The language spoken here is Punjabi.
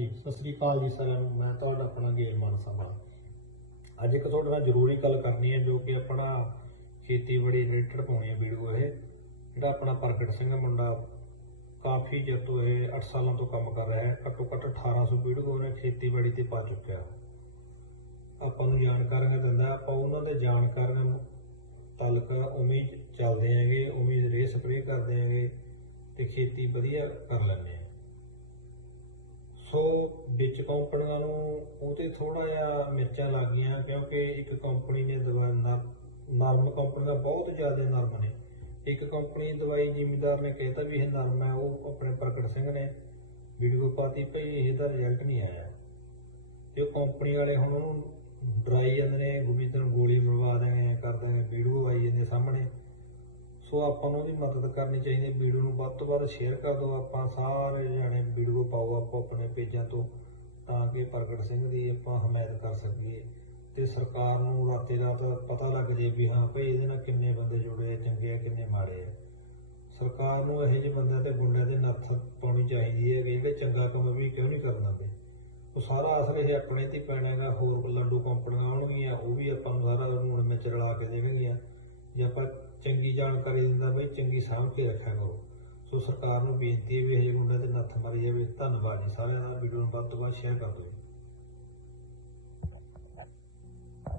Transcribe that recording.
ਹਾਂਜੀ, ਸਤਿ ਸ੍ਰੀ ਅਕਾਲ ਜੀ ਸਾਰਿਆਂ ਨੂੰ। ਮੈਂ ਤੁਹਾਡਾ ਆਪਣਾ ਗੇਲ ਮਾਨਸਾ ਵਾਲਾ ਅੱਜ ਇੱਕ ਤੁਹਾਡੇ ਨਾਲ ਜ਼ਰੂਰੀ ਗੱਲ ਕਰਨੀ ਹੈ, ਜੋ ਕਿ ਆਪਣਾ ਖੇਤੀਬਾੜੀ ਰਿਲੇਟਡ ਪਾਉਣੀ ਹੈ ਵੀਡੀਓ ਇਹ। ਜਿਹੜਾ ਆਪਣਾ ਪ੍ਰਗਟ ਸਿੰਘ ਮੁੰਡਾ ਕਾਫੀ ਚਿਰ ਤੋਂ ਇਹ 8 ਸਾਲਾਂ ਤੋਂ ਕੰਮ ਕਰ ਰਿਹਾ ਹੈ। ਘੱਟੋ ਘੱਟ 1800 ਵੀਡੀਓ ਉਹਨੇ ਖੇਤੀਬਾੜੀ ਤੇ ਪਾ ਚੁੱਕਿਆ। ਆਪਾਂ ਨੂੰ ਜਾਣਕਾਰੀਆਂ ਦਿੰਦਾ ਆਪਾਂ ਉਹਨਾਂ ਦੇ ਜਾਣਕਾਰੀਆਂ ਮੁਤਾਲਕ ਉਵੇਂ ਚੱਲਦੇ ਆਂਗੇ ਉਵੇਂ ਰੇ ਸਪਰੇਅ ਕਰਦੇ ਆਂਗੇ ਤੇ ਖੇਤੀ ਵਧੀਆ ਕਰ ਲੈਂਦੇ ਆ ਸੋ ਵਿੱਚ ਕੰਪਨੀਆਂ ਨੂੰ ਉਹਤੇ ਥੋੜਾ ਜਿਹਾ ਮਿਰਚਾਂ ਲੱਗ ਗਈਆਂ ਕਿਉਂਕਿ ਇੱਕ ਕੰਪਨੀ ਨੇ ਦਵਾਈ ਨਰਮ ਕੰਪਨੀ ਦਾ ਬਹੁਤ ਜ਼ਿਆਦਾ ਨਰਮ ਨੇ। ਇੱਕ ਕੰਪਨੀ ਦਵਾਈ ਜ਼ਿਮੀਦਾਰ ਨੇ ਕਹਿਤਾ ਵੀ ਇਹ ਨਰਮ ਹੈ, ਉਹ ਆਪਣੇ ਪ੍ਰਗਟ ਸਿੰਘ ਨੇ ਵੀਡੀਓ ਪਾਤੀ ਭਈ ਇਹਦਾ ਰਿਜ਼ਲਟ ਨਹੀਂ ਆਇਆ। ਤੇ ਉਹ ਕੰਪਨੀ ਵਾਲੇ ਹੁਣ ਉਹਨੂੰ ਡਰਾਈ ਜਾਂਦੇ ਨੇ ਗੁੱਡੀ ਗੋਲੀ ਮਰਵਾ ਦੇਣਗੇ ਕਰ ਦੇਣਗੇ ਵੀਡੀਓ ਆਈ ਜਾਂਦੇ ਸਾਹਮਣੇ ਸੋ ਆਪਾਂ ਨੂੰ ਉਹਦੀ ਮਦਦ ਕਰਨੀ ਚਾਹੀਦੀ ਹੈ। ਵੀਡੀਓ ਨੂੰ ਵੱਧ ਤੋਂ ਵੱਧ ਸ਼ੇਅਰ ਕਰ ਦਿਓ। ਆਪਾਂ ਸਾਰੇ ਜਾਣੇ ਵੀਡੀਓ ਪਾਓ ਆਪੋ ਆਪਣੇ ਪੇਜਾਂ ਤੋਂ, ਤਾਂ ਕਿ ਪ੍ਰਗਟ ਸਿੰਘ ਦੀ ਆਪਾਂ ਹਮਾਇਤ ਕਰ ਸਕੀਏ। ਤੇ ਸਰਕਾਰ ਨੂੰ ਰਾਤੇ ਰਾਤ ਪਤਾ ਲੱਗ ਜੇ ਵੀ ਹਾਂ ਭਈ ਇਹਦੇ ਨਾਲ ਕਿੰਨੇ ਬੰਦੇ ਜੁੜੇ ਆ, ਚੰਗੇ ਆ, ਕਿੰਨੇ ਮਾੜੇ ਆ। ਸਰਕਾਰ ਨੂੰ ਇਹੋ ਜਿਹੇ ਬੰਦਿਆਂ ਤੇ ਗੁੰਡਿਆਂ ਦੇ ਨੱਥ ਪਾਉਣੀ ਚਾਹੀਦੀ ਹੈ ਕਿ ਜਿਹੜੇ ਚੰਗਾ ਕੰਮ ਵੀ ਕਿਉਂ ਨਹੀਂ ਕਰਨਾ ਪਏ ਉਹ ਸਾਰਾ ਅਸਰ ਇਹ ਆਪਣੇ ਤੇ ਹੀ ਪੈਣਾ ਹੈਗਾ, ਹੋਰ ਲੰਡੂ ਕੰਪਨੀਆਂ ਆਉਣਗੀਆਂ, ਉਹ ਵੀ ਆਪਾਂ ਨੂੰ ਸਾਰਾ ਲੂਣ ਮਿਰਚ ਰਲਾ ਕੇ ਦੇਣਗੀਆਂ। ਜੇ ਆਪਾਂ ਚੰਗੀ ਜਾਣਕਾਰੀ ਦਿੰਦਾ ਬਈ, ਚੰਗੀ ਸਾਂਭ ਕੇ ਰੱਖਿਆ ਕਰੋ। ਸੋ ਸਰਕਾਰ ਨੂੰ ਬੇਨਤੀ ਹੈ ਵੀ ਇਹ ਗੁੰਡਿਆਂ ਤੇ ਨੱਥ ਮਾਰੀ ਜਾਵੇ। ਧੰਨਵਾਦ ਜੀ ਸਾਰਿਆਂ ਦਾ। ਵੀਡੀਓ ਨੂੰ ਵੱਧ ਤੋਂ ਵੱਧ ਸ਼ੇਅਰ ਕਰ ਦਿਓ। ਜੀ